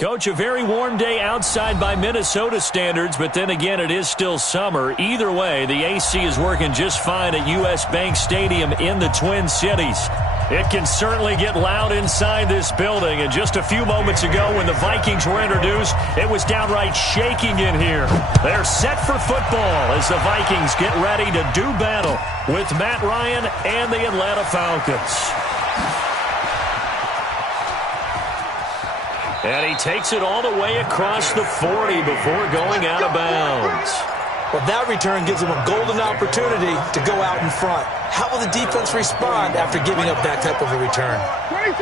Coach, a very warm day outside by Minnesota standards, but then again, it is still summer. Either way, the AC is working just fine at U.S. Bank Stadium in the Twin Cities. It can certainly get loud inside this building, and just a few moments ago when the Vikings were introduced, it was downright shaking in here. They're set for football as the Vikings get ready to do battle with Matt Ryan and the Atlanta Falcons. And he takes it all the way across the 40 before going out of bounds. Well, that return gives him a golden opportunity to go out in front. How will the defense respond after giving up that type of a return? 22!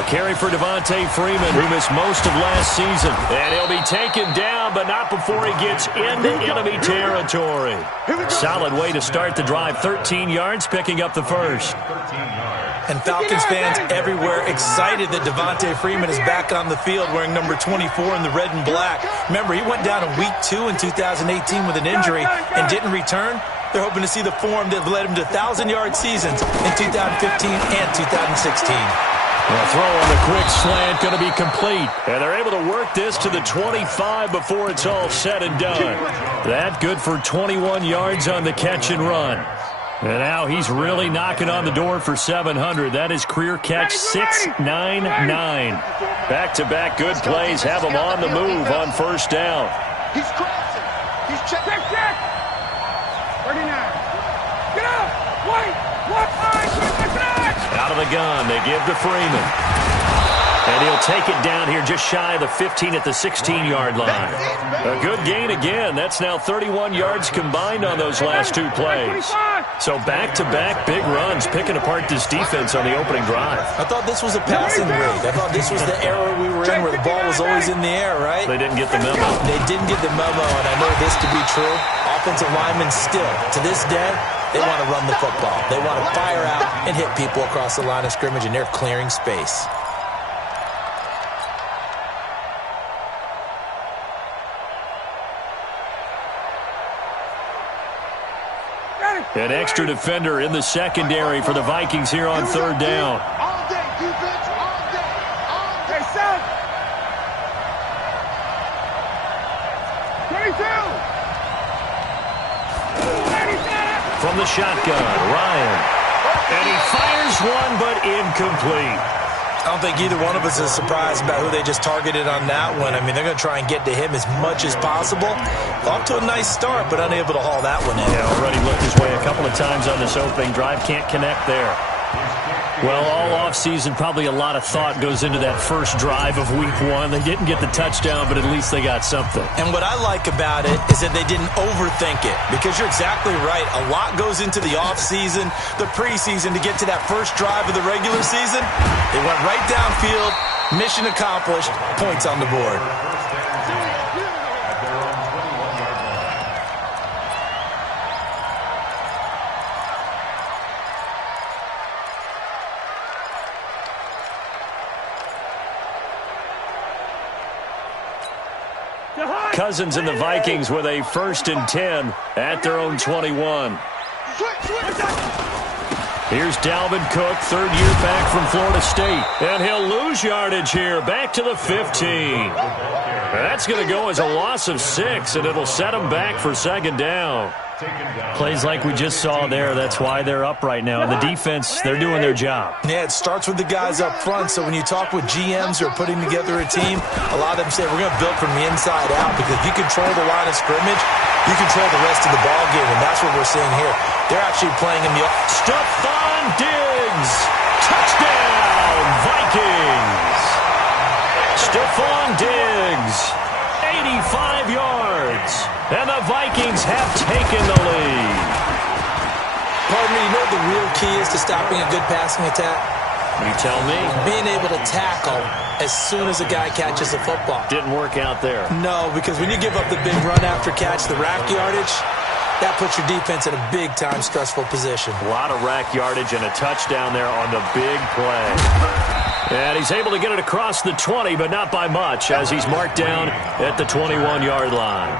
A carry for Devontae Freeman, who missed most of last season. And he'll be taken down, but not before he gets into enemy territory. Solid way to start the drive. 13 yards, picking up the first. And Falcons fans everywhere excited that Devontae Freeman is back on the field wearing number 24 in the red and black. Remember, he went down in Week 2 in 2018 with an injury and didn't return. They're hoping to see the form that led him to 1,000-yard seasons in 2015 and 2016. The throw on the quick slant going to be complete. And they're able to work this to the 25 before it's all said and done. That good for 21 yards on the catch and run. And now he's really knocking on the door for 700. That is career catch 699. Back-to-back good plays have him on the move on first down. He's crossing. He's checking. Check. 39. Get up. Wait. What? Out of the gun, they give to Freeman. And he'll take it down here just shy of the 15 at the 16-yard line. A good gain again. That's now 31 yards combined on those last two plays. So back-to-back big runs, picking apart this defense on the opening drive. I thought this was a passing rig. I thought this was the era we were in where the ball was always in the air, right? They didn't get the memo. They didn't get the memo, and I know this to be true. Offensive linemen still, to this day, they want to run the football. They want to fire out and hit people across the line of scrimmage, and they're clearing space. An extra defender in the secondary for the Vikings here on third down. All day, defense, all day. All day, son. 22. From the shotgun, Ryan. And he fires one, but incomplete. I don't think either one of us is surprised about who they just targeted on that one. I mean, they're going to try and get to him as much as possible. Off to a nice start, but unable to haul that one in. Yeah, already looked his way a couple of times on this opening drive. Can't connect there. Well, all offseason, probably a lot of thought goes into that first drive of Week 1. They didn't get the touchdown, but at least they got something. And what I like about it is that they didn't overthink it, because you're exactly right. A lot goes into the offseason, the preseason, to get to that first drive of the regular season. They went right downfield, mission accomplished, points on the board. Cousins and the Vikings with a 1st and 10 at their own 21. Here's Dalvin Cook, third year back from Florida State. And he'll lose yardage here, back to the 15. That's going to go as a loss of 6, and it'll set him back for second down. Plays like we just saw there, that's why they're up right now. And the defense, they're doing their job. Yeah, it starts with the guys up front. So when you talk with GMs who are putting together a team, a lot of them say we're going to build from the inside out, because if you control the line of scrimmage, you control the rest of the ball game, and that's what we're seeing here. They're actually playing in the... Stephon Diggs! Touchdown, Vikings! Stephon Diggs, 85 yards. And the Vikings have taken the lead. Pardon me, you know what the real key is to stopping a good passing attack? You tell me. Being able to tackle as soon as a guy catches the football. Didn't work out there. No, because when you give up the big run after catch, the rack yardage, that puts your defense in a big-time stressful position. A lot of rack yardage and a touchdown there on the big play. And he's able to get it across the 20, but not by much, as he's marked down at the 21-yard line.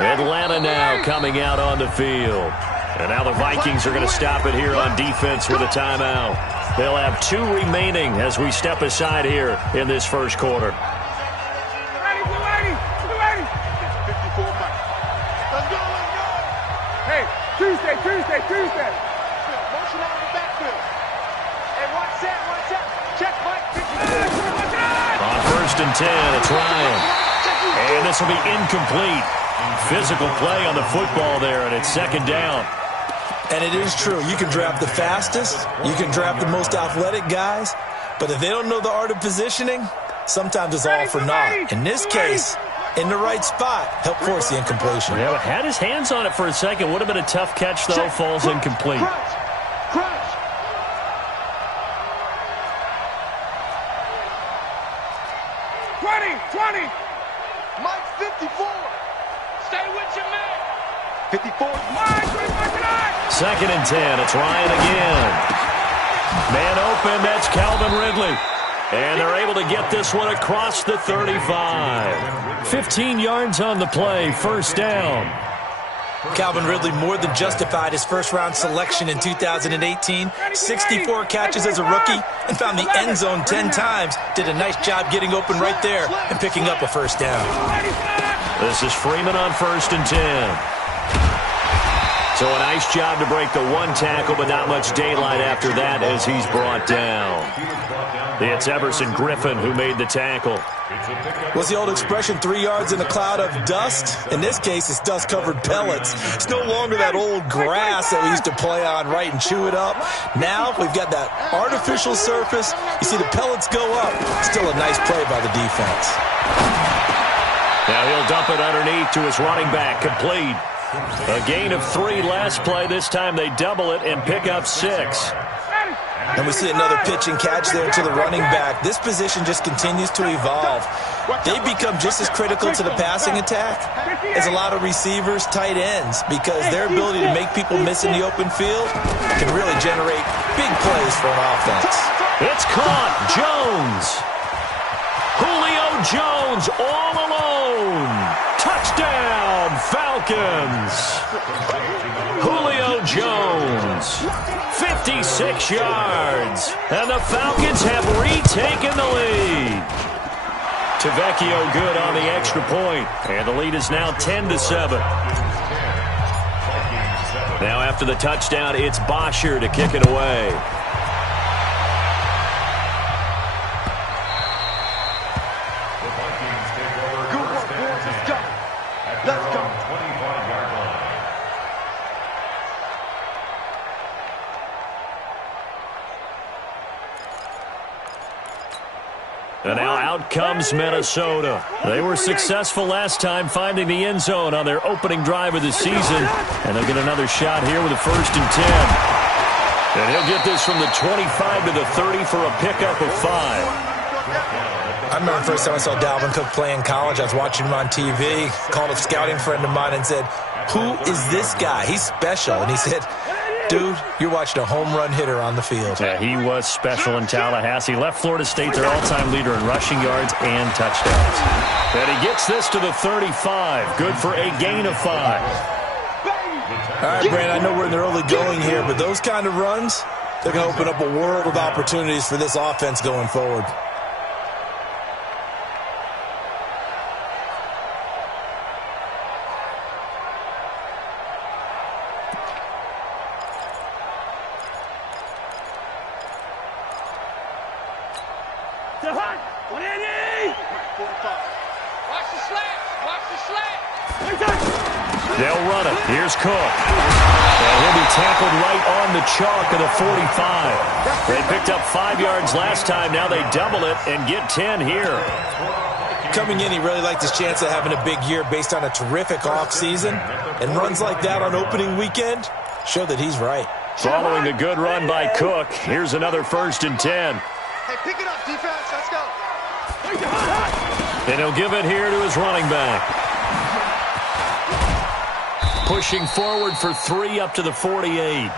Atlanta now coming out on the field. And now the Vikings are going to stop it here on defense with a timeout. They'll have 2 remaining as we step aside here in this first quarter. Ready, 280, 280. 54 Mike. Let's go. Hey, Tuesday. Motion out of the backfield. Hey, watch that. Check, Mike. On first and 10, it's Ryan. And this will be incomplete. Physical play on the football there, and it's second down. And it is true. You can draft the fastest. You can draft the most athletic guys. But if they don't know the art of positioning, sometimes it's all for naught. In this case, in the right spot, help force the incompletion. Yeah, but had his hands on it for a second. Would have been a tough catch, though. Falls incomplete. Crunch. 20. Mike 54. Stay with your man. 54. Mike, Second and 10. It's Ryan again. Man open. That's Calvin Ridley. And they're able to get this one across the 35. 15 yards on the play. First down. Calvin Ridley more than justified his first-round selection in 2018. 64 catches as a rookie and found the end zone 10 times. Did a nice job getting open right there and picking up a first down. This is Freeman on first and 10. So a nice job to break the one tackle, but not much daylight after that as he's brought down. It's Everson Griffin who made the tackle. What's the old expression, 3 yards in a cloud of dust? In this case, it's dust-covered pellets. It's no longer that old grass that we used to play on, right, and chew it up. Now we've got that artificial surface. You see the pellets go up. Still a nice play by the defense. Now he'll dump it underneath to his running back, complete. A gain of 3 last play. This time they double it and pick up 6. And we see another pitch and catch there to the running back. This position just continues to evolve. They become just as critical to the passing attack as a lot of receivers, tight ends, because their ability to make people miss in the open field can really generate big plays for an offense. It's caught. Jones. Julio Jones all alone. Touchdown, Falcons. Julio Jones, 56 yards. And the Falcons have retaken the lead. Tavecchio good on the extra point. And the lead is now 10-7. Now after the touchdown, it's Bosher to kick it away. And now out comes Minnesota. They were successful last time finding the end zone on their opening drive of the season. And they'll get another shot here with a first and 10. And he'll get this from the 25 to the 30 for a pickup of 5. I remember the first time I saw Dalvin Cook play in college. I was watching him on TV, called a scouting friend of mine and said, "Who is this guy? He's special." And he said, "Dude, you're watching a home run hitter on the field." Yeah, he was special in Tallahassee. Left Florida State their all-time leader in rushing yards and touchdowns. And he gets this to the 35. Good for a gain of 5. All right, Brandon, I know we're in the early going here, but those kind of runs, they're going to open up a world of opportunities for this offense going forward. They'll run it. Here's Cook. And he'll be tackled right on the chalk of the 45. They picked up 5 yards last time. Now they double it and get 10 here. Coming in, he really liked his chance of having a big year based on a terrific offseason. And runs like that on opening weekend show that he's right. Following a good run by Cook, here's another first and 10. Hey, pick it up, defense. Let's go. And he'll give it here to his running back. Pushing forward for 3 up to the 48.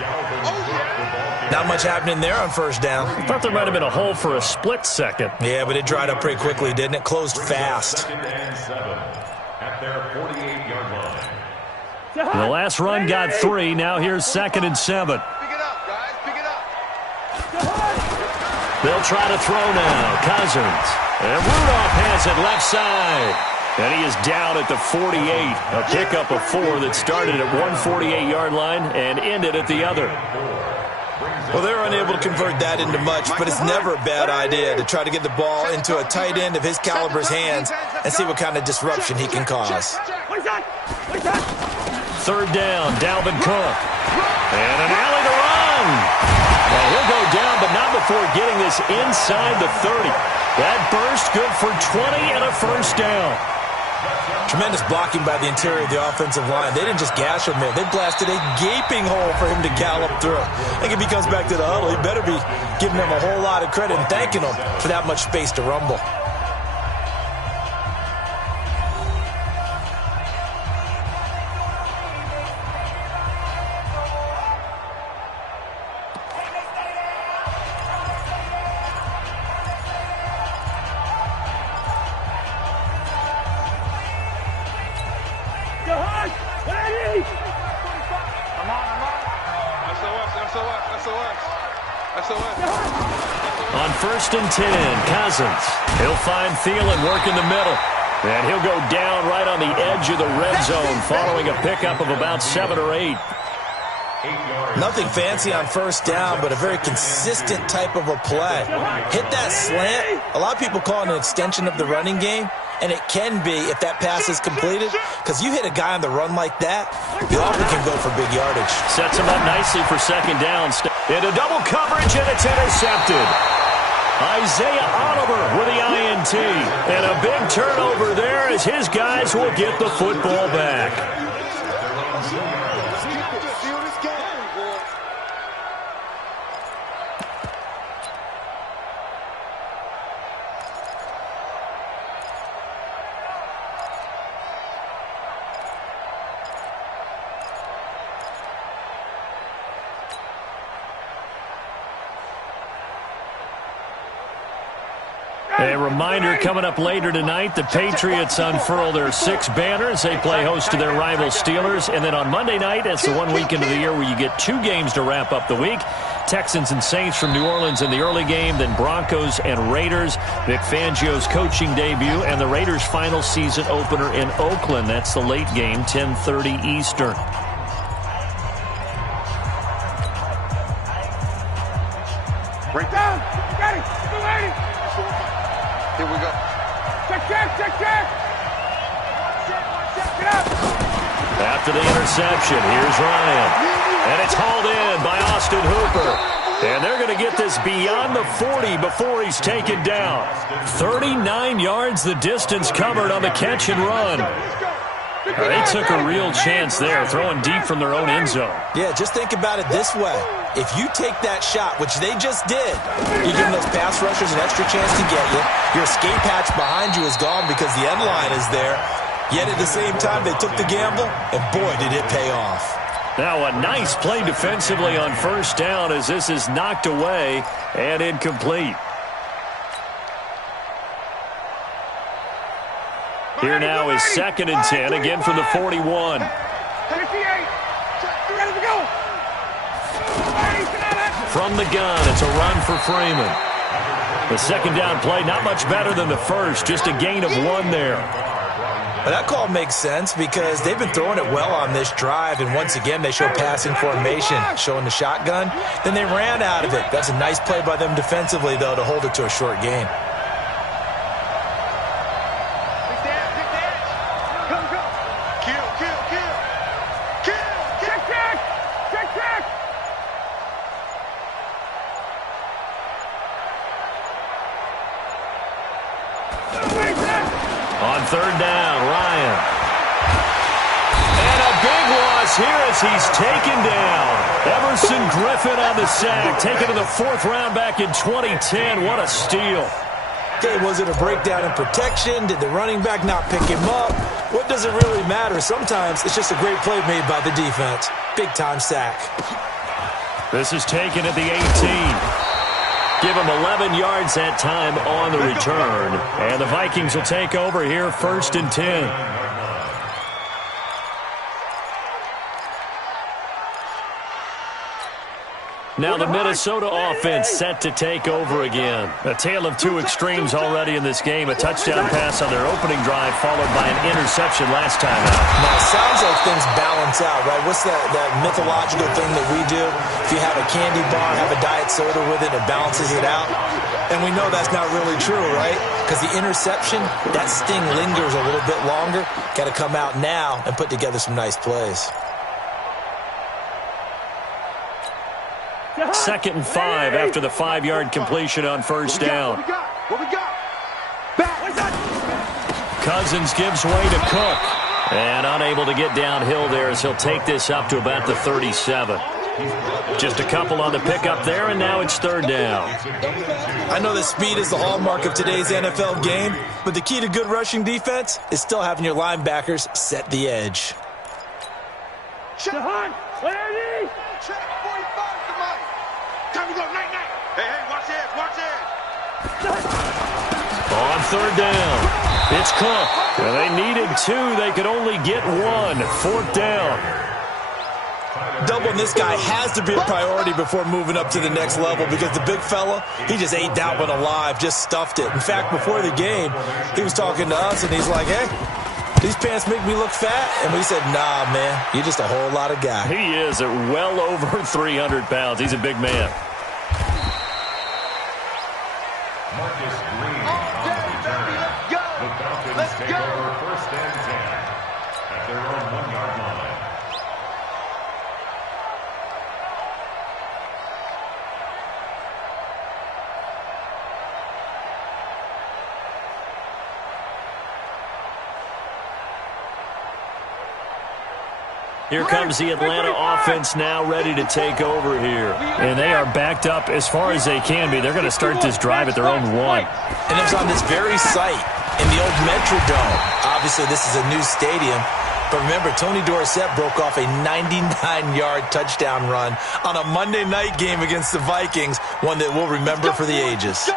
Not much happening there on first down. I thought there might have been a hole for a split second. Yeah, but it dried up pretty quickly, didn't it? Closed fast. At their 48-yard line. The last run got 3. Now here's 2nd and 7. Pick it up, guys. Pick it up. They'll try to throw now. Cousins. And Rudolph has it left side. And he is down at the 48. A pickup of 4 that started at 148-yard line and ended at the other. Well, they're unable to convert that into much, but it's never a bad idea to try to get the ball into a tight end of his caliber's hands and see what kind of disruption he can cause. 3rd down, Dalvin Cook. And an alley to run. Well, he'll go down, but not before getting this inside the 30. That burst good for 20 and a 1st down. Tremendous blocking by the interior of the offensive line. They didn't just gash him there. They blasted a gaping hole for him to gallop through. I think if he comes back to the huddle, he better be giving them a whole lot of credit and thanking them for that much space to rumble. On 1st and 10, Cousins. He'll find Thielen working the middle. And he'll go down right on the edge of the red zone following a pickup of about 7 or 8. Nothing fancy on 1st down, but a very consistent type of a play. Hit that slant. A lot of people call it an extension of the running game, and it can be if that pass is completed, because you hit a guy on the run like that, you often can go for big yardage. Sets him up nicely for 2nd down. Into double coverage, and it's intercepted. Isaiah Oliver with the INT. And a big turnover there as his guys will get the football back. A reminder coming up later tonight, the Patriots unfurl their 6 banners. They play host to their rival Steelers. And then on Monday night, it's the one weekend of the year where you get 2 games to wrap up the week. Texans and Saints from New Orleans in the early game, then Broncos and Raiders. Vic Fangio's coaching debut and the Raiders' final season opener in Oakland. That's the late game, 10:30 Eastern. Break down. Got it. Here we go. Check. Get up. After the interception, here's Ryan. And it's hauled in by Austin Hooper. And they're going to get this beyond the 40 before he's taken down. 39 yards the distance covered on the catch and run. They took a real chance there, throwing deep from their own end zone. Yeah, just think about it this way. If you take that shot, which they just did, you're giving those pass rushers an extra chance to get you. Your escape hatch behind you is gone because the end line is there. Yet at the same time, they took the gamble, and boy, did it pay off. Now a nice play defensively on 1st down as this is knocked away and incomplete. Here now is 2nd and 10, again from the 41. From the gun, it's a run for Freeman. The 2nd down play, not much better than the first, just a gain of 1 there. But that call makes sense because they've been throwing it well on this drive, and once again they show passing formation, showing the shotgun. Then they ran out of it. That's a nice play by them defensively, though, to hold it to a short gain. On 3rd down, Ryan. And a big loss here as he's taken down. Everson Griffin on the sack, taken to the 4th round back in 2010. What a steal. Okay, was it a breakdown in protection? Did the running back not pick him up? What does it really matter? Sometimes it's just a great play made by the defense. Big-time sack. This is taken at the 18. Give him 11 yards that time on the return. And the Vikings will take over here 1st and 10. Now the Minnesota offense set to take over again. A tale of two extremes already in this game. A touchdown pass on their opening drive followed by an interception last time out. Now, it sounds like things balance out, right? What's that mythological thing that we do? If you have a candy bar, have a diet soda with it, it balances it out. And we know that's not really true, right? Because the interception, that sting lingers a little bit longer. Got to come out now and put together some nice plays. 2nd and 5 after the 5-yard completion on first down. What we got? Cousins gives way to Cook. And unable to get downhill there as he'll take this up to about the 37. Just a couple on the pickup there, and now it's 3rd down. I know that speed is the hallmark of today's NFL game, but the key to good rushing defense is still having your linebackers set the edge. Check 45 tonight. Time to go, night. Hey, watch this. On 3rd down, it's Cook. Well, they needed 2. They could only get 1. 4th down. Doubling this guy has to be a priority before moving up to the next level because the big fella, he just ate that one alive, just stuffed it. In fact, before the game, he was talking to us, and he's like, hey, these pants make me look fat. And we said, nah, man, you're just a whole lot of guy. He is at well over 300 pounds. He's a big man. Let's go. First and 10 at their own 1-yard line. Here comes the Atlanta offense now ready to take over here. And they are backed up as far as they can be. They're going to start this drive at their own 1. And it was on this very site in the old Metrodome. Obviously, this is a new stadium. But remember, Tony Dorsett broke off a 99-yard touchdown run on a Monday night game against the Vikings, one that we'll remember for the ages.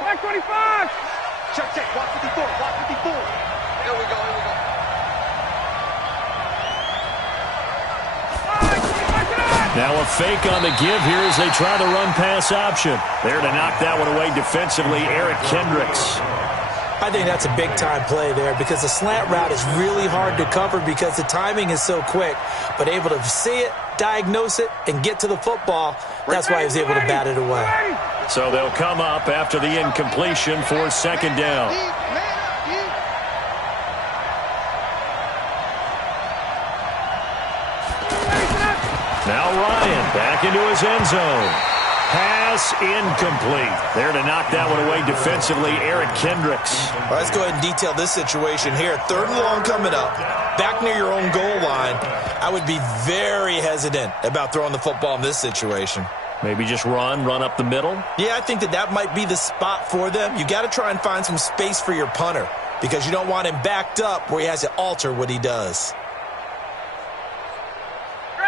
Black 25. Check. Block 54. Here we go. Now a fake on the give here as they try the run-pass option. There to knock that one away defensively, Eric Kendricks. I think that's a big-time play there because the slant route is really hard to cover because the timing is so quick. But able to see it, diagnose it, and get to the football, that's why he was able to bat it away. So they'll come up after the incompletion for 2nd down. Now Ryan back into his end zone. Pass incomplete. There to knock that one away defensively, Eric Kendricks. Well, let's go ahead and detail this situation here. 3rd and long coming up, back near your own goal line. I would be very hesitant about throwing the football in this situation. Maybe just run up the middle? Yeah, I think that might be the spot for them. You got to try and find some space for your punter because you don't want him backed up where he has to alter what he does.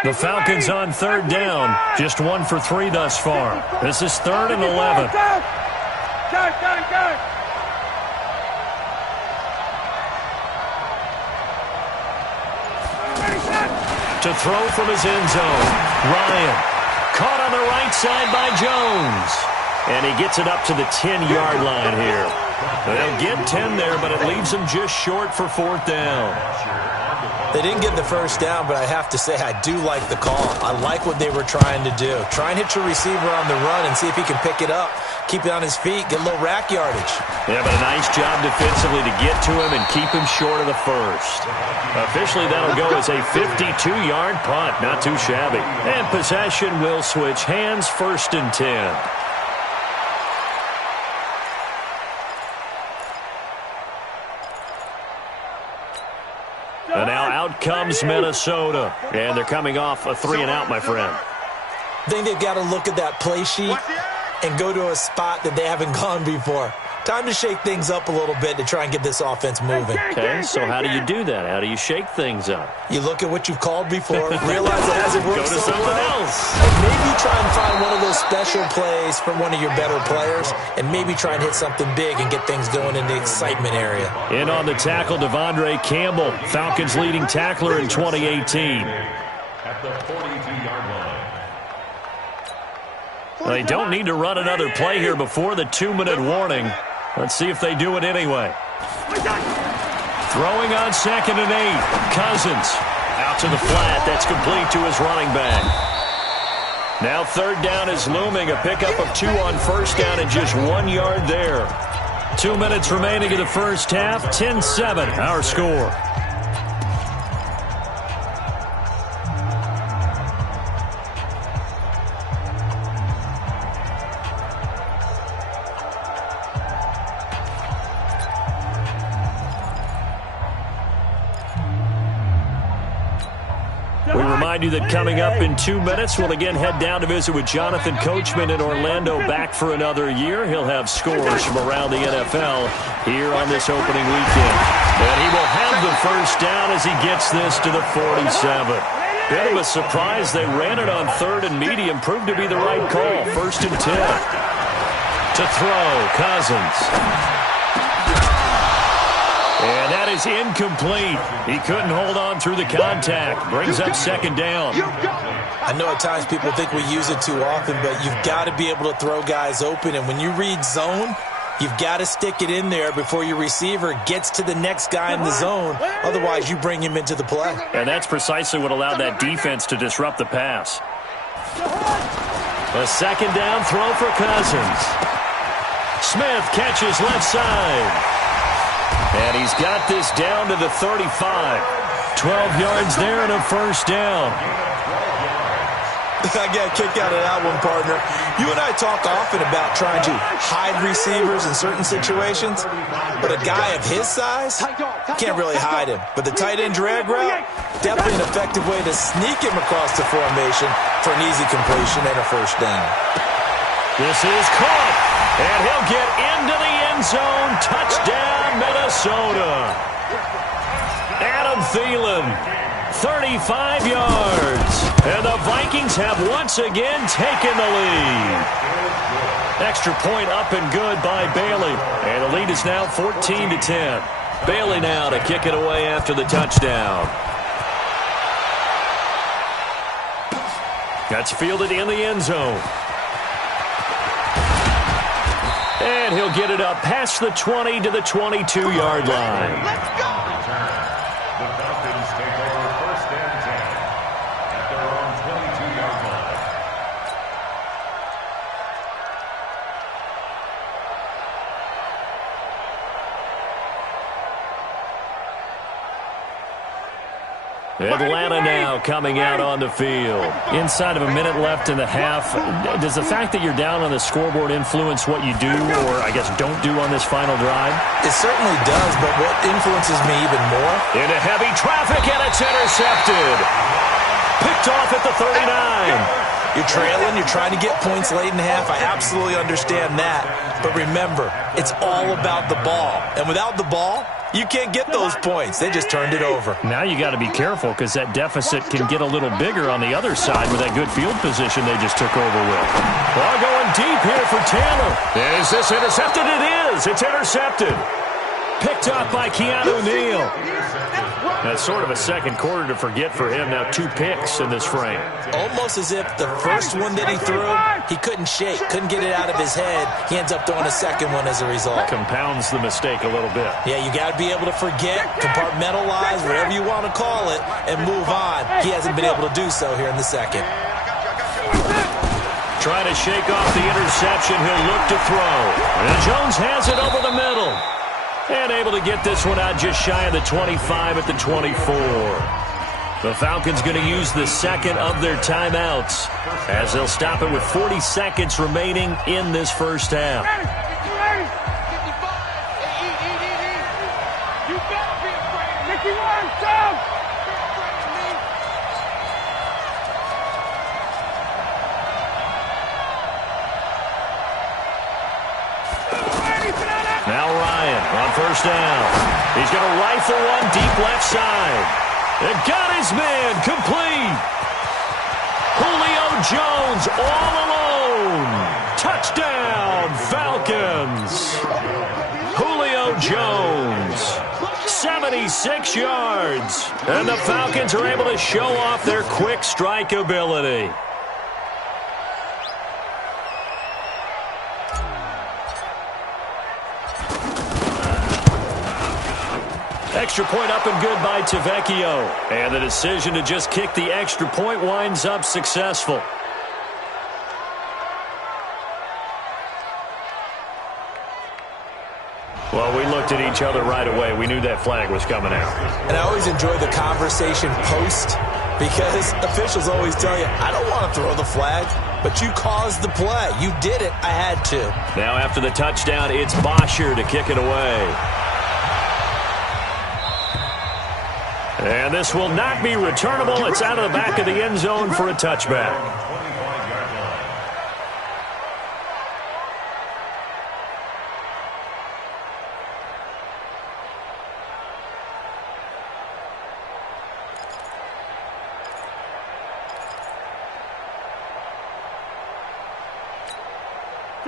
The Falcons on 3rd down. Just 1 for 3 thus far. This is 3rd and 11. Go. To throw from his end zone. Ryan caught on the right side by Jones. And he gets it up to the 10-yard line here. They'll get 10 there, but it leaves them just short for 4th down. They didn't get the first down, but I have to say I do like the call. I like what they were trying to do. Try and hit your receiver on the run and see if he can pick it up. Keep it on his feet, get a little rack yardage. Yeah, but a nice job defensively to get to him and keep him short of the first. Officially, that'll go as a 52-yard punt. Not too shabby. And possession will switch hands, 1st and 10. And now out comes Minnesota. And they're coming off a 3-and-out, my friend. I think they've got to look at that play sheet and go to a spot that they haven't gone before. Time to shake things up a little bit to try and get this offense moving. Okay, so how do you do that? How do you shake things up? You look at what you've called before, realize it hasn't worked Go to so something well, else. and maybe try and find one of those special plays from one of your better players, and maybe try and hit something big and get things going in the excitement area. In on the tackle, Devondre Campbell, Falcons' leading tackler in 2018. At the 42-yard line. They don't need to run another play here before the 2-minute warning. Let's see if they do it anyway. Throwing on 2nd and 8. Cousins out to the flat. That's complete to his running back. Now 3rd down is looming. A pickup of 2 on 1st down and just 1 yard there. 2 minutes remaining in the first half. 10-7 our score. You that coming up in 2 minutes, we'll again head down to visit with Jonathan Coachman in Orlando, back for another year. He'll have scores from around the NFL here on this opening weekend. And he will have the first down as he gets this to the 47. Bit of a surprise. They ran it on 3rd and medium. Proved to be the right call. 1st and 10. To throw, Cousins. And that is incomplete. He couldn't hold on through the contact. Brings up 2nd down. I know at times people think we use it too often, but you've got to be able to throw guys open. And when you read zone, you've got to stick it in there before your receiver gets to the next guy in the zone. Otherwise, you bring him into the play. And that's precisely what allowed that defense to disrupt the pass. A 2nd down throw for Cousins. Smith catches left side. And he's got this down to the 35. 12 yards there and a first down. I got a kick out of that one, partner. You and I talk often about trying to hide receivers in certain situations, but a guy of his size can't really hide him. But the tight end drag route, definitely an effective way to sneak him across the formation for an easy completion and a first down. This is caught, and he'll get into the end zone. Touchdown, Minnesota. Adam Thielen, 35 yards. And the Vikings have once again taken the lead. Extra point up and good by Bailey. And the lead is now 14-10. Bailey now to kick it away after the touchdown. That's fielded in the end zone. And he'll get it up past the 20 to the 22-yard line. Let's go! The Falcons take over 1st and 10 at their own 22-yard line. Atlanta now coming out on the field. Inside of a minute left in the half. Does the fact that you're down on the scoreboard influence what you do, or I guess don't do on this final drive? It certainly does, but what influences me even more? Into heavy traffic, and it's intercepted. Picked off at the 39. You're trailing, you're trying to get points late in the half. I absolutely understand that. But remember, it's all about the ball. And without the ball, you can't get those points. They just turned it over. Now you got to be careful because that deficit can get a little bigger on the other side with that good field position they just took over with. Ball going deep here for Taylor. Is this intercepted? It is. It's intercepted. Picked off by Keanu Neal. That's sort of a second quarter to forget for him. Now 2 picks in this frame. Almost as if the first one that he threw, he couldn't shake, couldn't get it out of his head. He ends up throwing a second one as a result. Compounds the mistake a little bit. Yeah, you got to be able to forget, compartmentalize, whatever you want to call it, and move on. He hasn't been able to do so here in the second. Trying to shake off the interception. He'll look to throw. And Jones has it over the middle. And able to get this one out just shy of the 25 at the 24. The Falcons going to use the second of their timeouts as they'll stop it with 40 seconds remaining in this first half. You better be afraid. Mickey Warren's down. Ready, sit down. first down. He's going to rifle one deep left side. And got his man complete. Julio Jones all alone. Touchdown, Falcons. Julio Jones, 76 yards. And the Falcons are able to show off their quick strike ability. Extra point up and good by Tavecchio. And the decision to just kick the extra point winds up successful. Well, we looked at each other right away. We knew that flag was coming out. And I always enjoy the conversation post because officials always tell you, I don't want to throw the flag, but you caused the play. You did it. I had to. Now after the touchdown, it's Bosher to kick it away. And this will not be returnable. It's out of the back of the end zone for a touchback.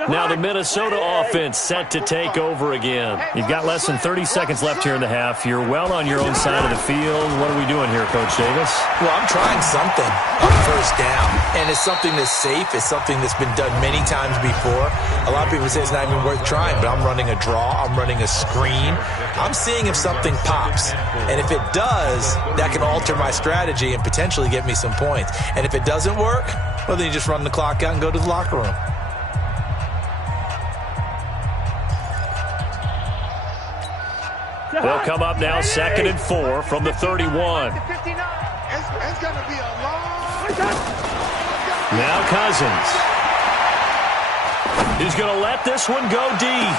Now the Minnesota offense set to take over again. You've got less than 30 seconds left here in the half. You're well on your own side of the field. What are we doing here, Coach Davis? Well, I'm trying something on first down, and it's something that's safe. It's something that's been done many times before. A lot of people say it's not even worth trying, but I'm running a draw. I'm running a screen. I'm seeing if something pops, and if it does, that can alter my strategy and potentially get me some points. And if it doesn't work, well, then you just run the clock out and go to the locker room. They'll come up now 2nd and 4 from the 31. It's going to be a long time. Now Cousins. He's going to let this one go deep.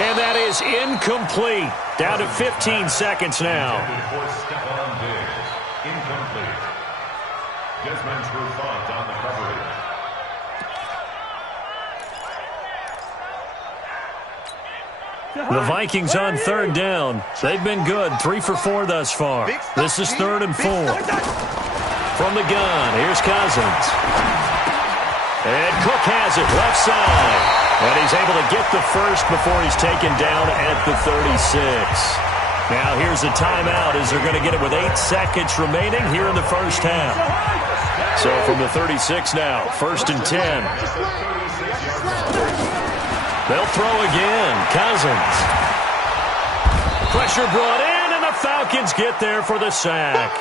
And that is incomplete. Down to 15 seconds now. Incomplete. Desmond Trufant on the coverage. The Vikings on 3rd down. They've been good. 3 for 4 thus far. This is 3rd and 4. From the gun, here's Cousins. And Cook has it left side. And he's able to get the first before he's taken down at the 36. Now here's a timeout as they're going to get it with 8 seconds remaining here in the first half. So from the 36 now, 1st and 10. They'll throw again. Cousins. Pressure brought in, and the Falcons get there for the sack.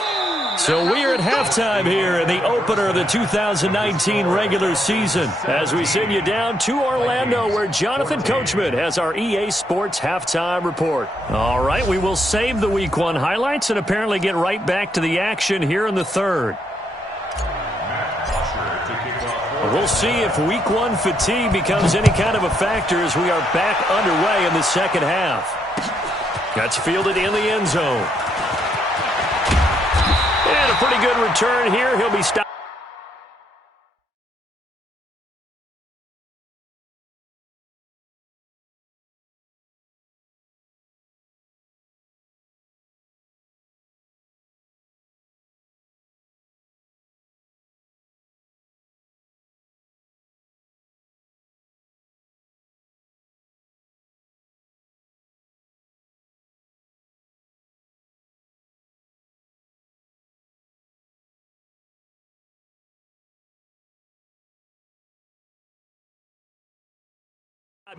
So we're at halftime here in the opener of the 2019 regular season as we send you down to Orlando where Jonathan Coachman has our EA Sports halftime report. All right, we will save the Week 1 highlights and apparently get right back to the action here in the 3rd. We'll see if Week 1 fatigue becomes any kind of a factor as we are back underway in the second half. That's fielded in the end zone. And a pretty good return here. He'll be stopped.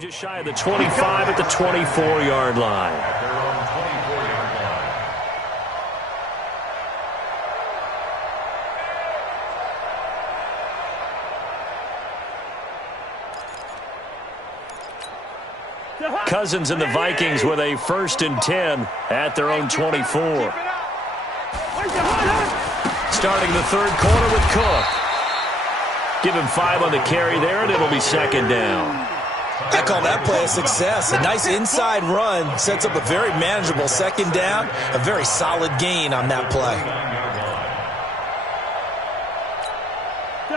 Just shy of the 25 at the 24-yard line. At their own 24-yard line. Cousins and the Vikings with a 1st and 10 at their own 24. Starting the 3rd quarter with Cook. Give him 5 on the carry there, and it'll be 2nd down. I call that play a success. A nice inside run sets up a very manageable 2nd down. A very solid gain on that play.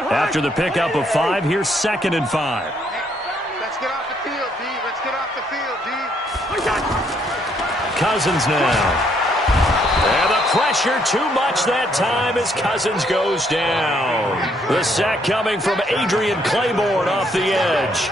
After the pickup of 5, here's 2nd and 5. Let's get off the field, D. Let's get off the field, D. Cousins now. And the pressure too much that time as Cousins goes down. The sack coming from Adrian Claiborne off the edge.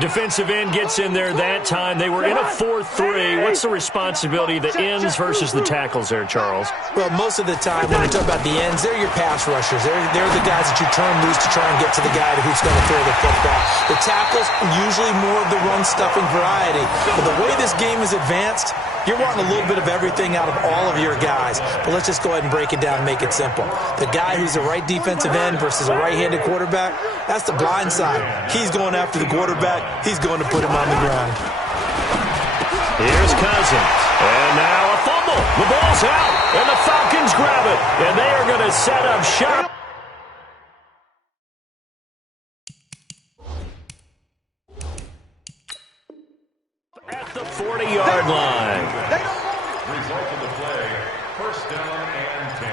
Defensive end gets in there that time. They were in a 4-3. What's the responsibility of the ends versus the tackles there, Charles? Well, most of the time when you talk about the ends, they're your pass rushers. They're the guys that you turn loose to try and get to the guy who's going to throw the football. The tackles, usually more of the run-stuffing variety. But the way this game is advanced, you're wanting a little bit of everything out of all of your guys. But let's just go ahead and break it down and make it simple. The guy who's a right defensive end versus a right-handed quarterback, that's the blind side. He's going after the quarterback. He's going to put him on the ground. Here's Cousins. And now a fumble. The ball's out. And the Falcons grab it. And they are going to set up shop. At the 40-yard line. Result of the play, first down and 10.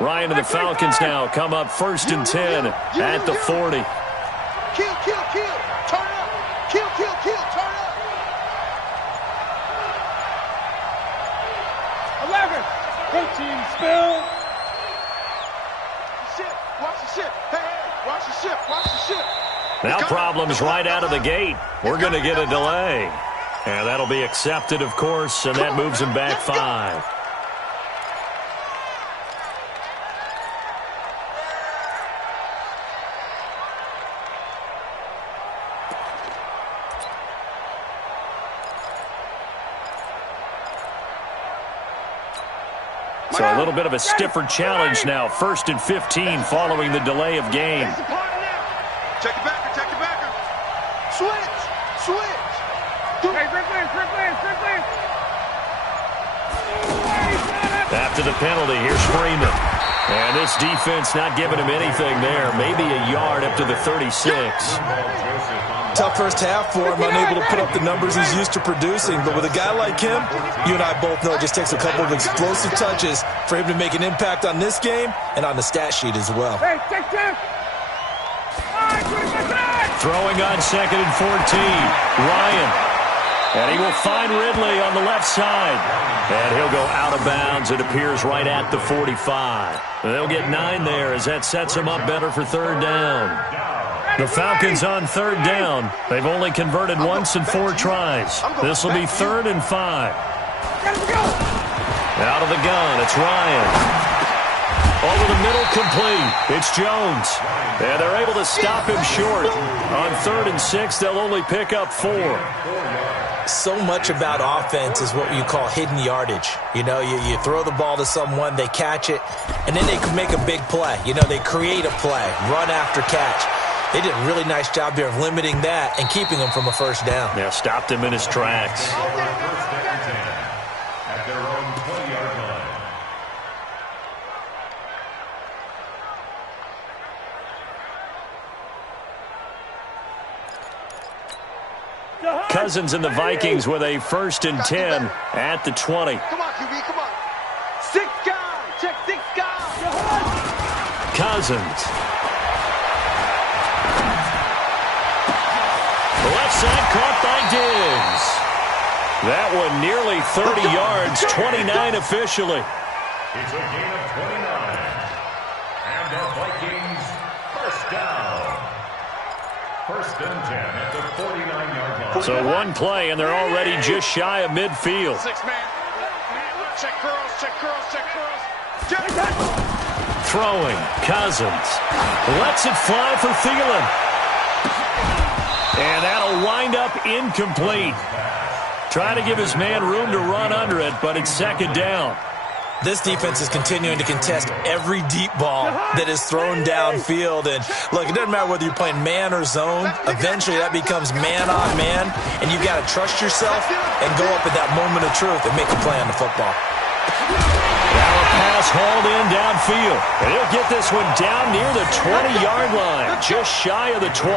Ryan and the Falcons now come up first and 10 at the 40. Kill, kill, kill. Turn up. Kill, kill, kill. Turn up. 11. 14. Spill. Ship. Watch the ship. Hey, hey. Watch the ship. Watch the ship. Now problems right out of the gate. We're going to get a delay. And that'll be accepted, of course, and that moves him back 5. So a little bit of a stiffer challenge now. First and 15 following the delay of game. Check the backer, check the backer. Switch, switch. Hey, after the penalty, here's Freeman. And this defense not giving him anything there. Maybe a yard up to the 36. Tough first half for him, unable to put up the numbers he's used to producing. But with a guy like him, you and I both know it just takes a couple of explosive touches for him to make an impact on this game and on the stat sheet as well. Hey, take this. Throwing on second and 14. Ryan. And he will find Ridley on the left side. And he'll go out of bounds. It appears right at the 45. They'll get 9 there as that sets them up better for third down. The Falcons on third down. They've only converted once in 4 tries. This will be 3rd and 5. Out of the gun, it's Ryan. Over the middle, complete. It's Jones. And they're able to stop him short. On 3rd and 6, they'll only pick up 4. So much about offense is what you call hidden yardage. You know, you throw the ball to someone, they catch it, and then they can make a big play. You know, they create a play, run after catch. They did a really nice job there of limiting that and keeping him from a first down. Yeah, stopped him in his tracks. First and 10 at their own 20-yard line. Cousins and the Vikings with a 1st and 10 at the 20. Come on, QB, come on. 6 guys. Check 6 guys. Cousins. The left side caught by Diggs. That one nearly 30 yards, 29 officially. It's a gain of 29. And the Vikings first down. 1st and 10 at the 49-yard line. So one play, and they're already just shy of midfield. 6-man. Check curls, check curls, check curls. Check. Throwing, Cousins. Lets it fly for Thielen. And that'll wind up incomplete. Trying to give his man room to run under it, but it's 2nd down. This defense is continuing to contest every deep ball that is thrown downfield. And, look, it doesn't matter whether you're playing man or zone. Eventually, that becomes man-on-man, and you've got to trust yourself and go up at that moment of truth and make a play on the football. Now a pass hauled in downfield. And he'll get this one down near the 20-yard line, just shy of the 20.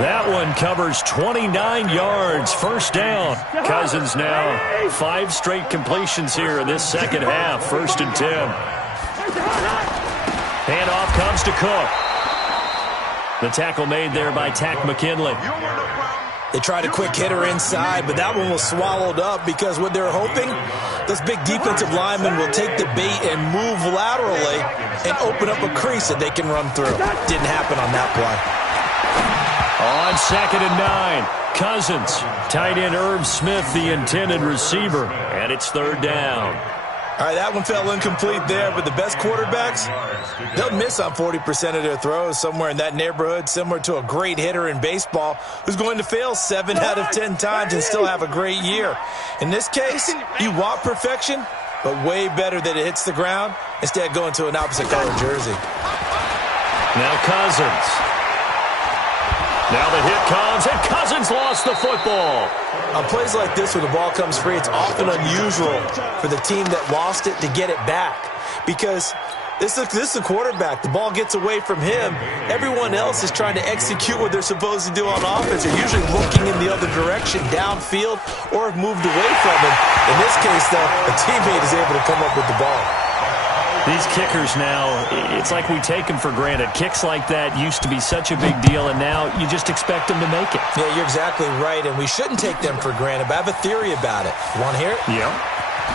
That one covers 29 yards. First down. Cousins now 5 straight completions here in this second half. 1st and 10. Handoff comes to Cook. The tackle made there by Tack McKinley. They tried a quick hitter inside, but that one was swallowed up because what they're hoping, those big defensive linemen will take the bait and move laterally and open up a crease that they can run through. Didn't happen on that play. On 2nd and 9, Cousins. Tight end Irv Smith, the intended receiver, and it's 3rd down. All right, that one fell incomplete there, but the best quarterbacks, they'll miss on 40% of their throws, somewhere in that neighborhood, similar to a great hitter in baseball who's going to fail 7 out of 10 times and still have a great year. In this case, you want perfection, but way better that it hits the ground instead of going to an opposite color jersey. Now Cousins. Now the hit comes, and Cousins lost the football. On plays like this, when the ball comes free, it's often unusual for the team that lost it to get it back. Because this is a quarterback. The ball gets away from him. Everyone else is trying to execute what they're supposed to do on offense. They're usually looking in the other direction, downfield, or have moved away from him. In this case, though, a teammate is able to come up with the ball. These kickers now, it's like we take them for granted. Kicks like that used to be such a big deal, and now you just expect them to make it. Yeah, you're exactly right, and we shouldn't take them for granted, but I have a theory about it. You want to hear it? Yeah.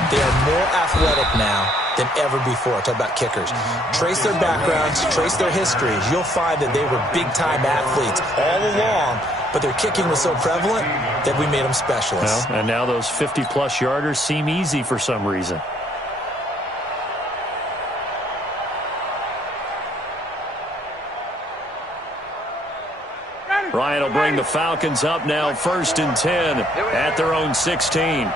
They are more athletic now than ever before. Talk about kickers. Trace their backgrounds, trace their histories. You'll find that they were big-time athletes all along, but their kicking was so prevalent that we made them specialists. Well, and now those 50-plus yarders seem easy for some reason. Ryan will bring the Falcons up now 1st and 10 at their own 16.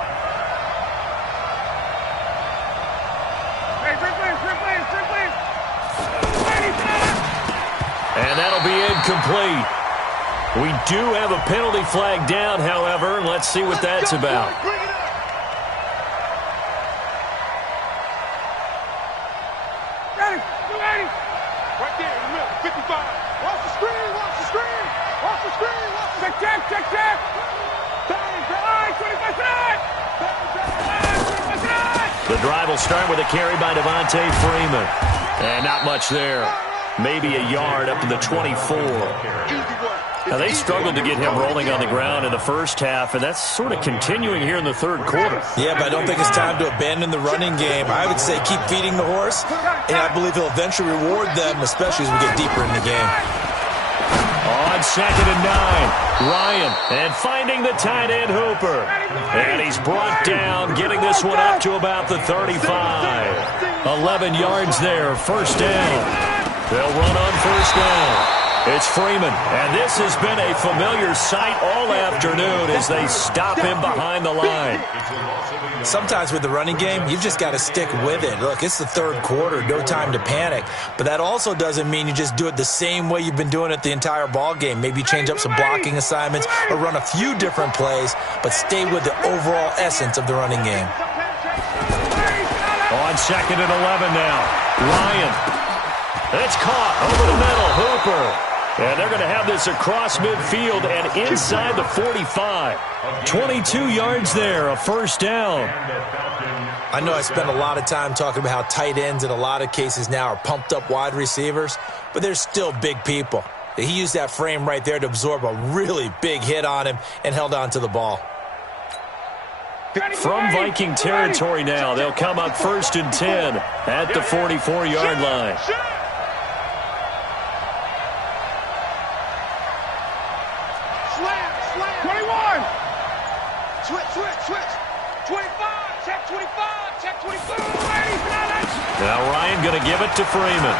And that'll be incomplete. We do have a penalty flag down, however. Let's see what that's about. Right there in the middle, 55. Watch the screen, watch the screen. Watch the screen, watch the screen. Check. The drive will start with a carry by Devontae Freeman. And not much there. Maybe a yard up to the 24. Now, they struggled to get him rolling on the ground in the first half, and that's sort of continuing here in the 3rd quarter. Yeah, but I don't think it's time to abandon the running game. I would say keep feeding the horse, and I believe he'll eventually reward them, especially as we get deeper in the game. On 2nd and 9, Ryan, and finding the tight end Hooper. And he's brought down, getting this one up to about the 35. 11 yards there, 1st down. They'll run on 1st down. It's Freeman, and this has been a familiar sight all afternoon as they stop him behind the line. Sometimes with the running game, you've just got to stick with it. Look, it's the 3rd quarter, no time to panic. But that also doesn't mean you just do it the same way you've been doing it the entire ball game. Maybe change up some blocking assignments or run a few different plays, but stay with the overall essence of the running game. On 2nd and 11 now, Ryan. It's caught over the middle, Hooper. And they're going to have this across midfield and inside the 45. 22 yards there, a 1st down. I know I spent a lot of time talking about how tight ends in a lot of cases now are pumped up wide receivers, but they're still big people. He used that frame right there to absorb a really big hit on him and held on to the ball. From Viking territory now, they'll come up 1st and 10 at the 44-yard line. Now Ryan going to give it to Freeman.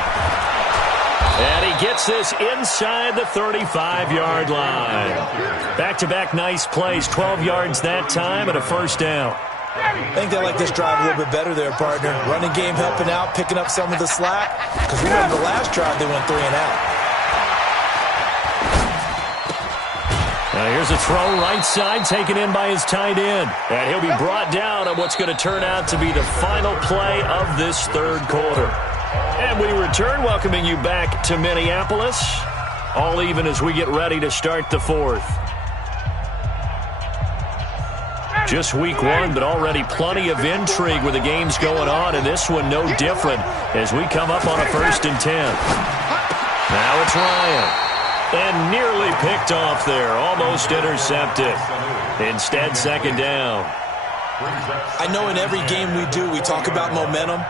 And he gets this inside the 35-yard line. Back-to-back nice plays, 12 yards that time and a 1st down. I think they like this drive a little bit better there, partner. Running game helping out, picking up some of the slack. Because remember, the last drive they went 3 and out. Here's a throw right side taken in by his tight end. And he'll be brought down on what's going to turn out to be the final play of this third quarter. And we return, welcoming you back to Minneapolis. All even as we get ready to start the fourth. Just week one, but already plenty of intrigue with the games going on, and this one no different as we come up on a 1st and 10. Now it's Ryan. And nearly picked off there, almost intercepted. Instead, 2nd down. I know in every game we do, we talk about momentum.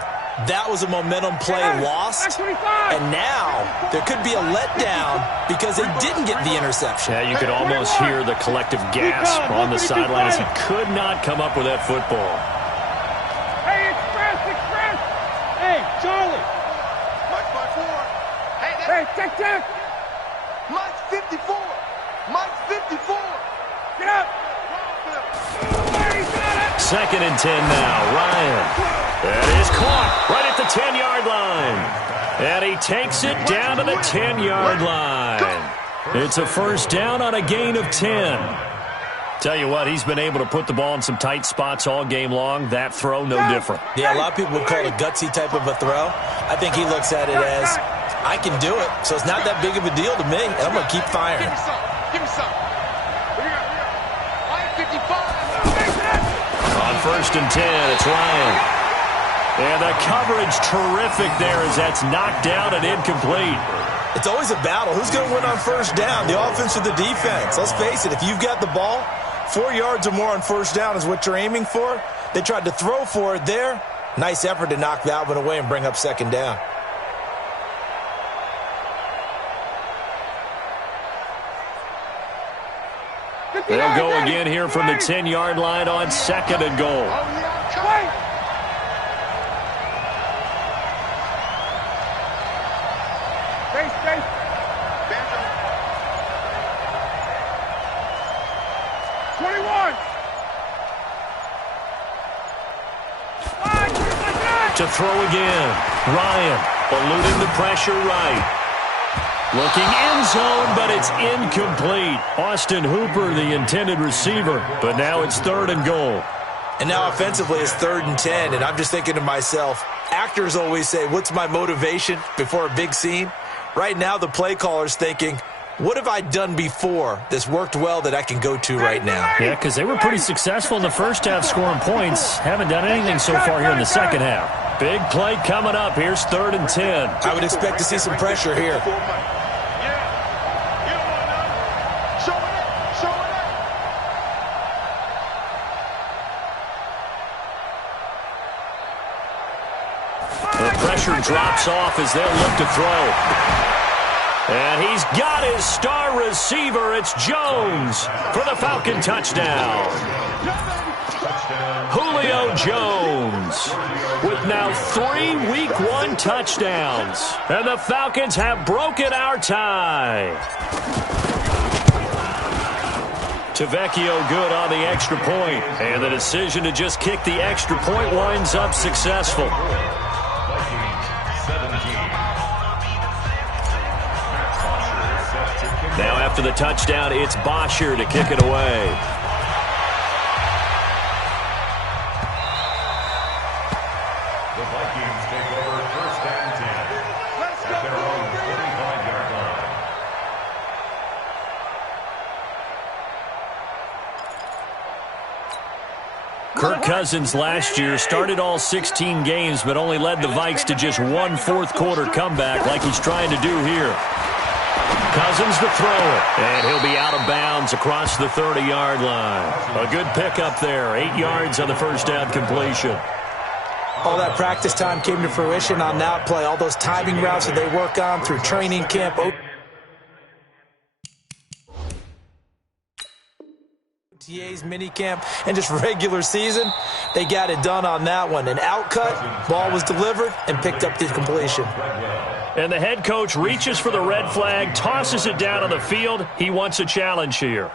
That was a momentum play lost, and now there could be a letdown because they didn't get the interception. Yeah, you could almost hear the collective gasp on the sideline as he could not come up with that football. Hey, express! Hey, Charlie! Mike by 4. Hey, check! Mike's 54! Mike's 54! Get up! Hey, got it! 2nd and 10 now, Ryan. That is caught right at the 10-yard line. And he takes it down to the 10-yard line. It's a 1st down on a gain of 10. Tell you what, he's been able to put the ball in some tight spots all game long. That throw, no different. Yeah, a lot of people would call it a gutsy type of a throw. I think he looks at it as, I can do it, so it's not that big of a deal to me, and I'm going to keep firing. Give me some. Mike 55. On 1st and 10, it's Ryan. And the coverage terrific there as that's knocked down and incomplete. It's always a battle. Who's going to win on 1st down, the offense or the defense? Let's face it, if you've got the ball, 4 yards or more on 1st down is what you're aiming for. They tried to throw for it there. Nice effort to knock that one away and bring up 2nd down. They'll go again here from the 10-yard line on 2nd and goal. Space. 21. To throw again. Ryan eluding the pressure right. Looking end zone, but it's incomplete. Austin Hooper, the intended receiver, but now it's 3rd and goal. And now offensively it's 3rd and 10, and I'm just thinking to myself, actors always say, what's my motivation before a big scene? Right now the play caller's thinking, what have I done before that's worked well that I can go to right now? Yeah, because they were pretty successful in the first half scoring points. Haven't done anything so far here in the second half. Big play coming up. Here's 3rd and 10. I would expect to see some pressure here. The pressure drops off as they'll look to throw. And he's got his star receiver. It's Jones for the Falcon touchdown. Julio Jones with now 3 Week 1 touchdowns. And the Falcons have broken our tie. Tavecchio good on the extra point. And the decision to just kick the extra point winds up successful. Now after the touchdown, it's Bosher to kick it away. The Vikings take over 1st and 10 at their own 45-yard line. Kirk Cousins last year started all 16 games but only led the Vikes to just 1 fourth-quarter comeback like he's trying to do here. Cousins to throw it, and he'll be out of bounds across the 30-yard line. A good pickup there, 8 yards on the first down completion. All that practice time came to fruition on that play. All those timing routes that they work on through training camp, OTAs, minicamp, and just regular season, they got it done on that one. An outcut, ball was delivered, and picked up the completion. And the head coach reaches for the red flag, tosses it down on the field. He wants a challenge here.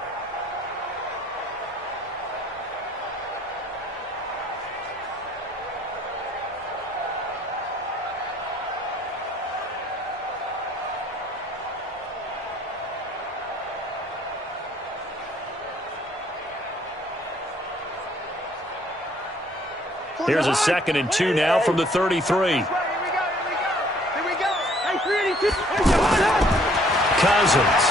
Here's a 2nd and 2 now from the 33. Cousins.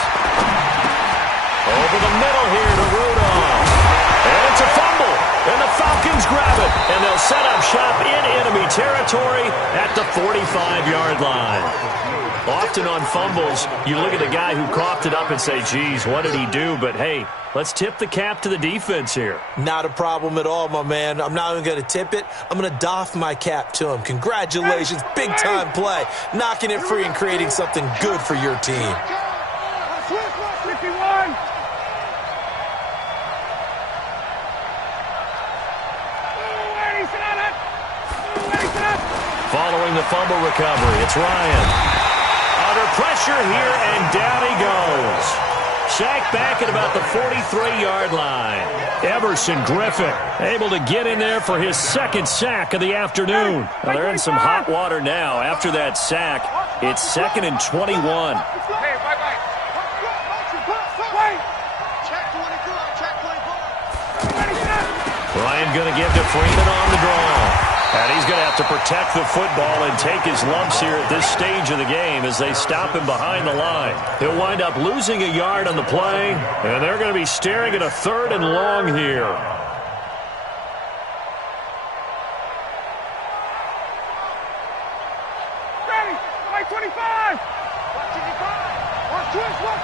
Over the middle here to Rudolph. And it's a fumble. And the Falcons grab it. And they'll set up shop in enemy territory at the 45-yard line. Often on fumbles, you look at the guy who coughed it up and say, geez, what did he do? But, hey, let's tip the cap to the defense here. Not a problem at all, my man. I'm not even going to tip it. I'm going to doff my cap to him. Congratulations. Big-time play. Knocking it free and creating something good for your team. 51. Following the fumble recovery, it's Ryan. Under pressure here, and down he goes. Sacked back at about the 43-yard line. Everson Griffin able to get in there for his 2nd sack of the afternoon. Well, they're in some hot water now. After that sack, it's 2nd and 21. Hey, wait. Check 24, check 24. Ryan going to give to Freeman on the draw. And he's going to have to protect the football and take his lumps here at this stage of the game as they stop him behind the line. He'll wind up losing a yard on the play, and they're going to be staring at a 3rd and long here. Ready, right 25. Watch 25. Watch twist. Watch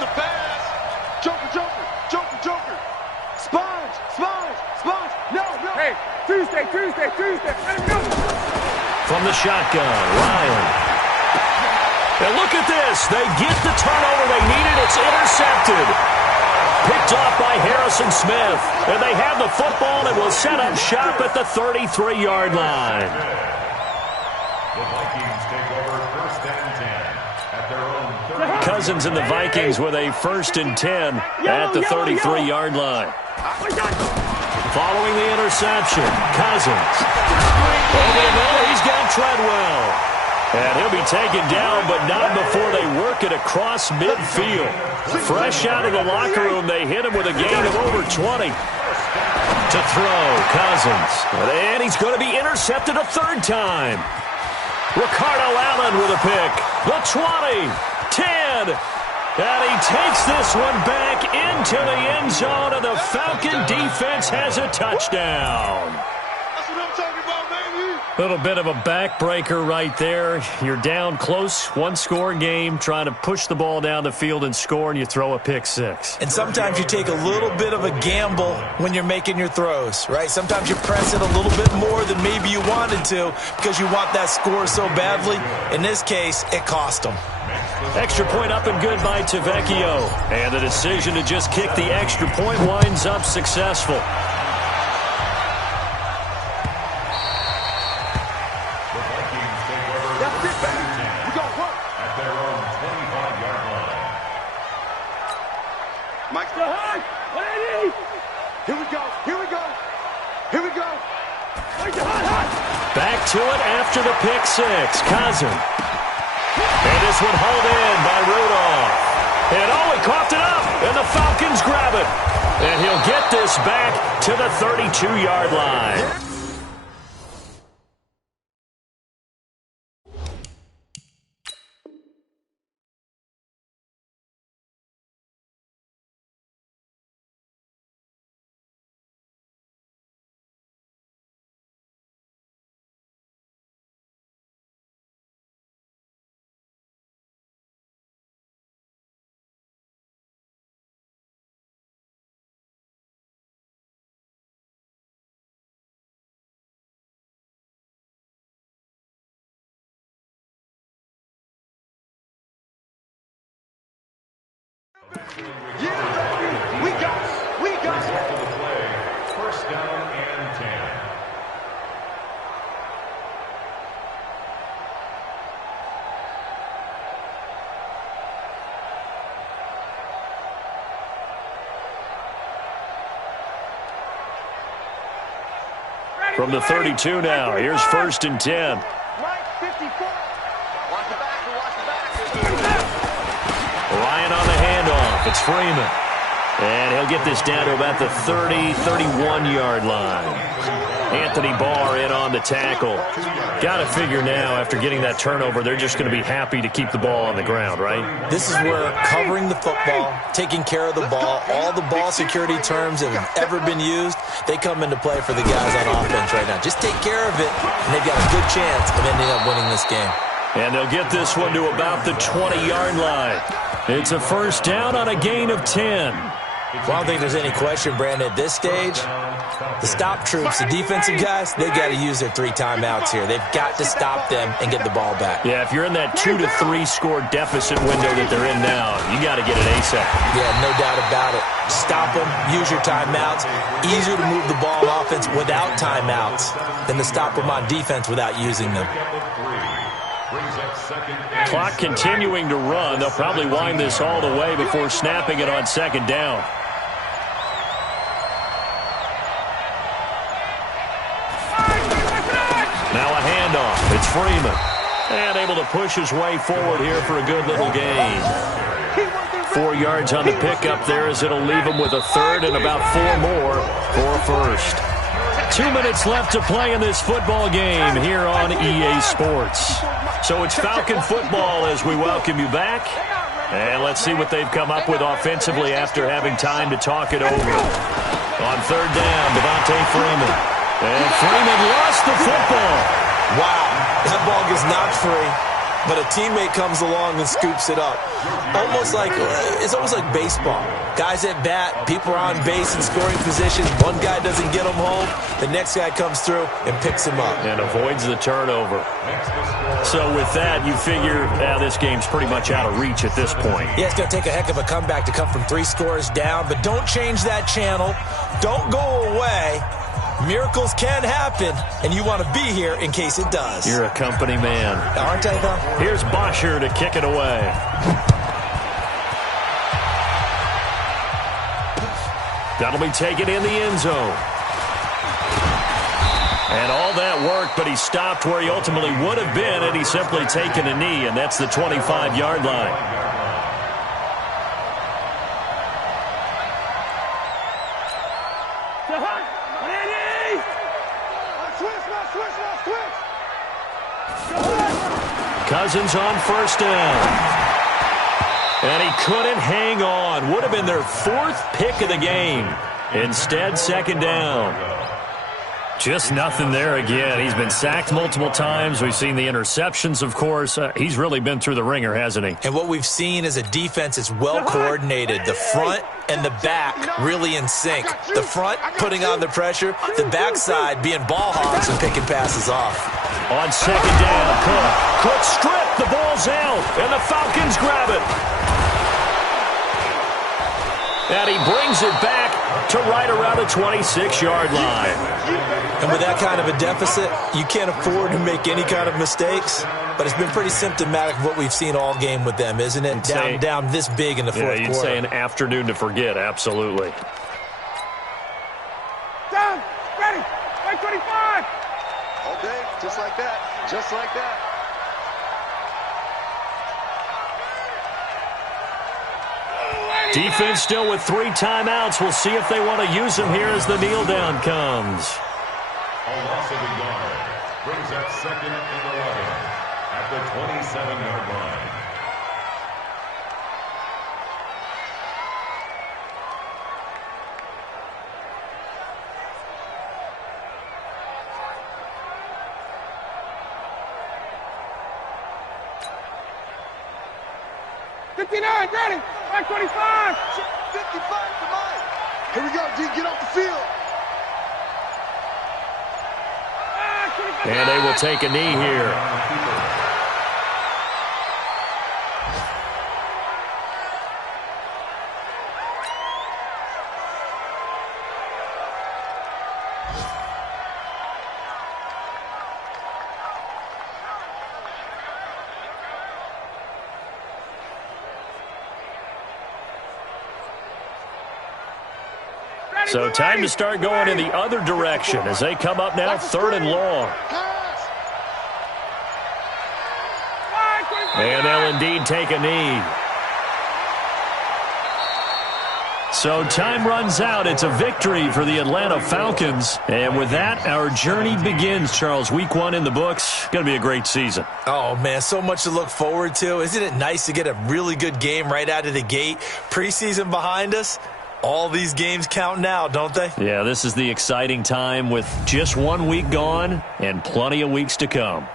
the pass. Joker. Sponge. No. Hey, Tuesday. Let him go. From the shotgun, Ryan. And look at this. They get the turnover they needed. It's intercepted. Picked off by Harrison Smith. And they have the football and will set up shop at the 33-yard line. The Vikings take over 1st and 10 at their own 30. Cousins and the Vikings with a 1st and 10 at the 33-yard line. Following the interception, Cousins. Over the middle, he's got Treadwell. And he'll be taken down, but not before they work it across midfield. Fresh out of the locker room, they hit him with a gain of over 20. To throw, Cousins. And he's going to be intercepted a 3rd time. Ricardo Allen with a pick. The 20, 10. And he takes this one back into the end zone, and the Falcon defense has a touchdown. That's what I'm talking about, baby. Little bit of a backbreaker right there. You're down close, 1-score game, trying to push the ball down the field and score, and you throw a pick 6. And sometimes you take a little bit of a gamble when you're making your throws, right? Sometimes you press it a little bit more than maybe you wanted to because you want that score so badly. In this case, it cost them. Extra point up and good by Tavecchio. And the decision to just kick the extra point winds up successful. Back to it after the pick 6. Cousin. And this one hauled in by Rudolph. And he coughed it up. And the Falcons grab it. And he'll get this back to the 32-yard line. Yeah, baby. We got it. Back to the play. 1st down and 10. From the 32 now, here's 1st and 10. Mike 54. Watch the back. It's Freeman. And he'll get this down to about the 30, 31-yard line. Anthony Barr in on the tackle. Got to figure now, after getting that turnover, they're just going to be happy to keep the ball on the ground, right? This is where covering the football, taking care of the ball, all the ball security terms that have ever been used, they come into play for the guys on offense right now. Just take care of it, and they've got a good chance of ending up winning this game. And they'll get this one to about the 20-yard line. It's a first down on a gain of 10. Well, I don't think there's any question, Brandon, at this stage, the stop troops, the defensive guys, they've got to use their 3 timeouts here. They've got to stop them and get the ball back. Yeah, if you're in that 2 to 3 score deficit window that they're in now, you got to get it ASAP. Yeah, no doubt about it. Stop them, use your timeouts. Easier to move the ball on offense without timeouts than to stop them on defense without using them. Clock continuing to run. They'll probably wind this all the way before snapping it on second down. Now a handoff. It's Freeman. And able to push his way forward here for a good little gain. 4 yards on the pickup there as it'll leave him with a third and about 4 more for a first. 2 minutes left to play in this football game here on EA Sports. So it's Falcon football as we welcome you back. And let's see what they've come up with offensively after having time to talk it over. On third down, Devontae Freeman. And Freeman lost the football. Wow, that ball gets knocked free, but a teammate comes along and scoops it up. It's almost like baseball. Guys at bat, people are on base in scoring position. One guy doesn't get him home. The next guy comes through and picks him up. And avoids the turnover. So with that, you figure this game's pretty much out of reach at this point. Yeah, it's going to take a heck of a comeback to come from 3 scores down, but don't change that channel. Don't go away. Miracles can happen, and you want to be here in case it does. You're a company man. Aren't I, though? Here's Bosher to kick it away. That'll be taken in the end zone. And all that work, but he stopped where he ultimately would have been had he simply taken a knee, and that's the 25-yard line. Cousins on first down. And he couldn't hang on. Would have been their 4th pick of the game. Instead, second down. Just nothing there again. He's been sacked multiple times. We've seen the interceptions, of course. He's really been through the ringer, hasn't he? And what we've seen is a defense that's well coordinated. The front and the back really in sync. The front putting on the pressure. The backside being ball hogs and picking passes off. On second down, Cook stripped. The ball's out, and the Falcons grab it. And he brings it back to right around the 26-yard line. And with that kind of a deficit, you can't afford to make any kind of mistakes. But it's been pretty symptomatic of what we've seen all game with them, isn't it? Down this big in the fourth quarter. You'd say an afternoon to forget, absolutely. Down, ready, 25. All day, just like that, just like that. Defense still with 3 timeouts. We'll see if they want to use them here as the kneel down comes. A loss of a yard brings up second and 11 at the 27-yard line. Ready, 25. 55 to Mike. Here we go, D. Get off the field. And they will take a knee here. So time to start going in the other direction as they come up now 3rd and long. And they'll indeed take a knee. So time runs out. It's a victory for the Atlanta Falcons. And with that, our journey begins, Charles. Week 1 in the books. Going to be a great season. Oh, man, so much to look forward to. Isn't it nice to get a really good game right out of the gate? Preseason behind us. All these games count now, don't they? Yeah, this is the exciting time with just 1 week gone and plenty of weeks to come.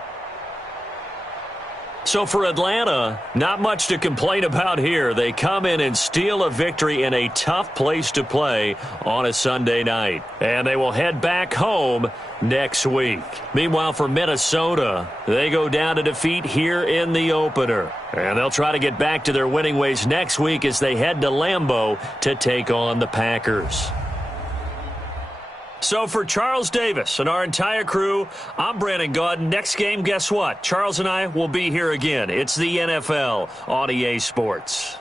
So for Atlanta, not much to complain about here. They come in and steal a victory in a tough place to play on a Sunday night. And they will head back home next week. Meanwhile, for Minnesota, they go down to defeat here in the opener. And they'll try to get back to their winning ways next week as they head to Lambeau to take on the Packers. So for Charles Davis and our entire crew, I'm Brandon Gaudin. Next game, guess what? Charles and I will be here again. It's the NFL on EA Sports.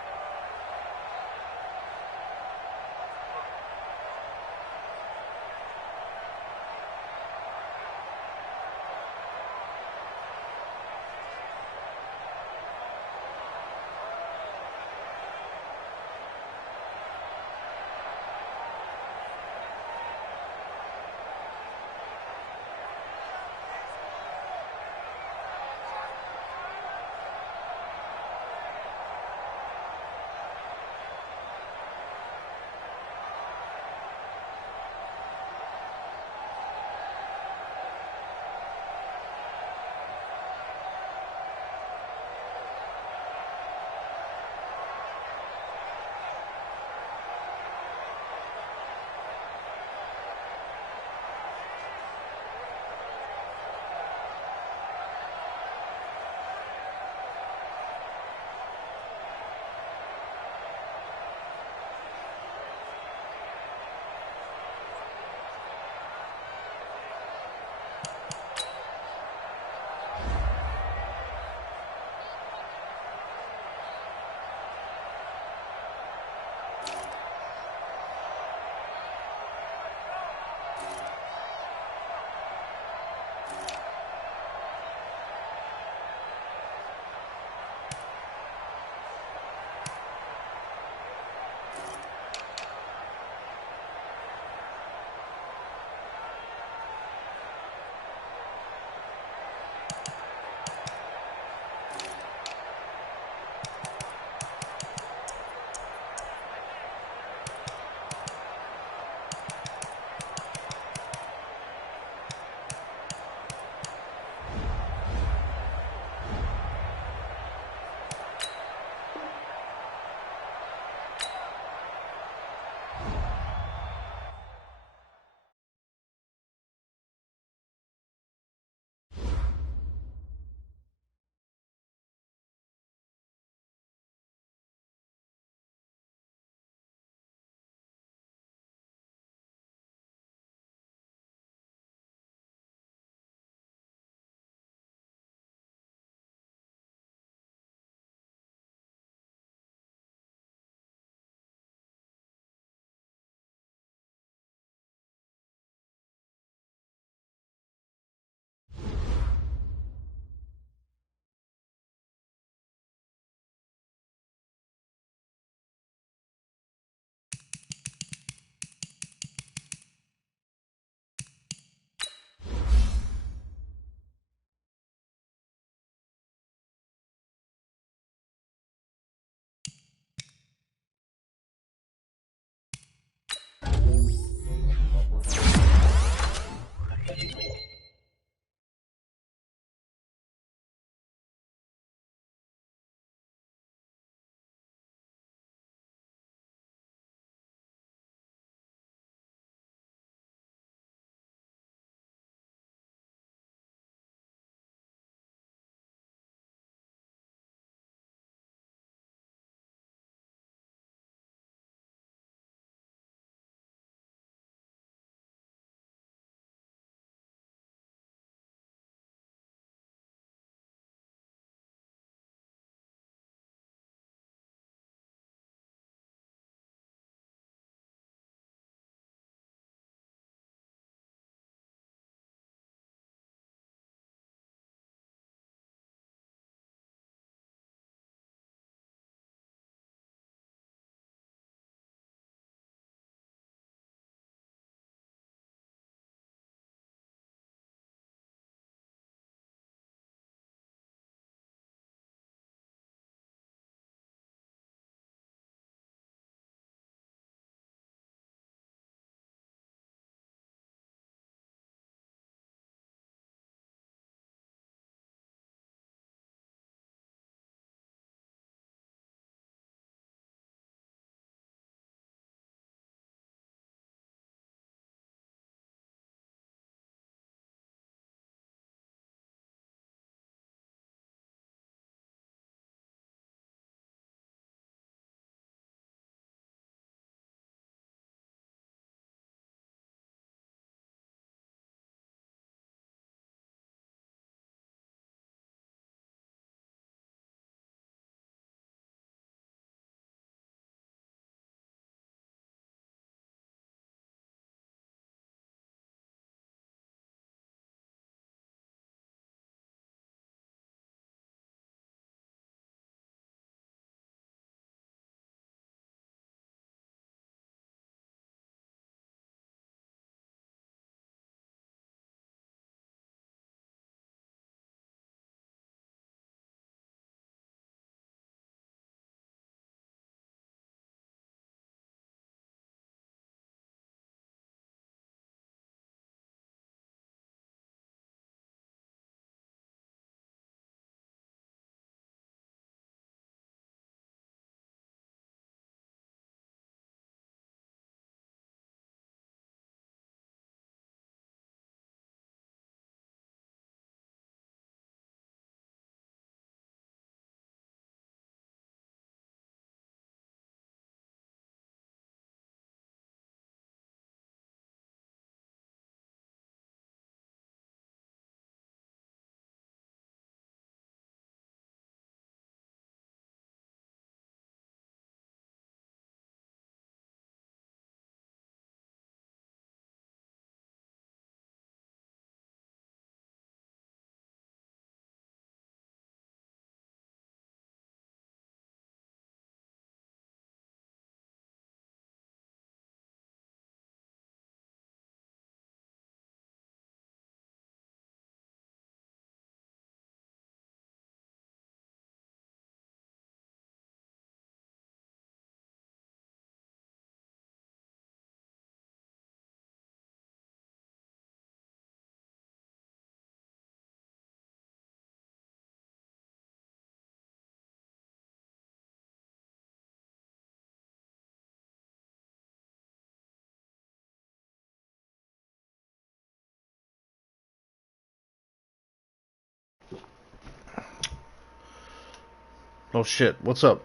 Oh shit, what's up?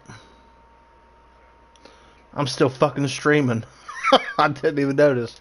I'm still fucking streaming. I didn't even notice.